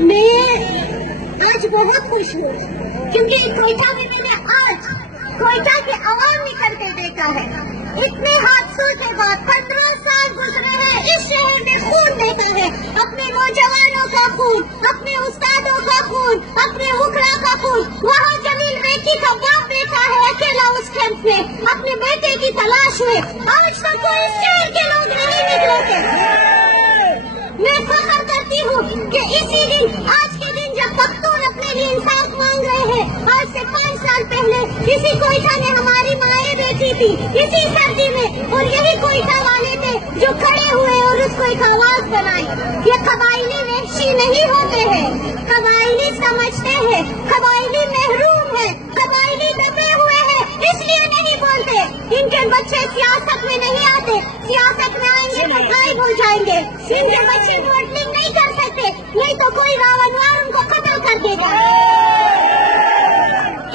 میں آج بہت خوش ہوں کیونکہ کوئٹہ میں میں نے آج کوئٹہ کے عوام نکل کے دیکھا ہے. اتنے حادثوں کے بعد 15 سال گزرے ہیں, اس شہر میں خون دیکھا ہے, اپنے نوجوانوں کا خون, اپنے استادوں کا خون, اپنے وکلا کا خون. وہاں جلیل بیٹی کا باپ بیٹا ہے اکیلا اس کیمپ میں, اپنے بیٹے کی تلاش میں. آج تک کوئی اس شہر کے لوگ نہیں نکلے تھے. میں فخر کرتی ہوں کہ اسی دن, آج کے دن جب پختون اپنے لیے انصاف مانگ رہے ہیں, آج سے 5 سال پہلے اسی کوئٹہ نے ہماری مائیں بیٹھی تھی اسی سردی میں, اور یہی کوئٹہ والے تھے جو کھڑے ہوئے اور اس کو ایک آواز بنائی. یہ قبائلی وحشی نہیں ہوتے ہیں, قبائلی سمجھتے ہیں, قبائلی محروم ہے, قبائلی دبے ہوئے ہیں, اس لیے نہیں بولتے. ان کے بچے سیاست میں نہیں آتے, سیاست میں آئیں گے تو غائب ہو جائیں گے. ان کے بچے ووٹنگ نہیں کر سکتے, نہیں تو کوئی راونوار ان کو قتل کر دے گا.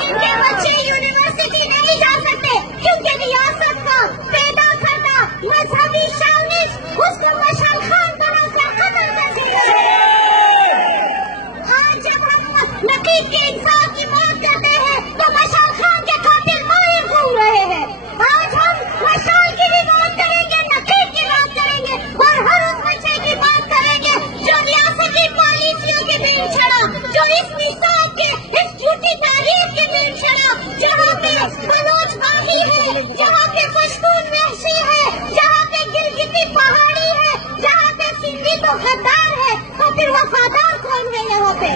ان کے بچے یونیورسٹی نہیں جا سکتے کیونکہ ریاست کا پیدا کرنا مذہبی شاونس اس کو مشعل خان بنا کر قتل کر دے گا. آج جب ہم نقیب کے انصاف کی بات کرتے ہیں تو مشعل خان کے قاتل مائیں گھوم رہے ہیں. آج ہم مشعل کی بھی بات کریں گے, نقیب کی بات کریں گے, اور ہر اس بچے کی بات کریں گے جو ریاستی پالیسیوں کے بین چڑھا, جو اس نصاب کے, اس جھوٹی تاریخ کے بین چڑھا, جہاں پہ بلوچ باغی ہے, جہاں پہ پشتون وحشی ہے, جہاں پہ گلگتی پہاڑی ہے, جہاں پہ سندھی تو غدار ہے, تو پھر وفادار کون ہے یہاں پہ؟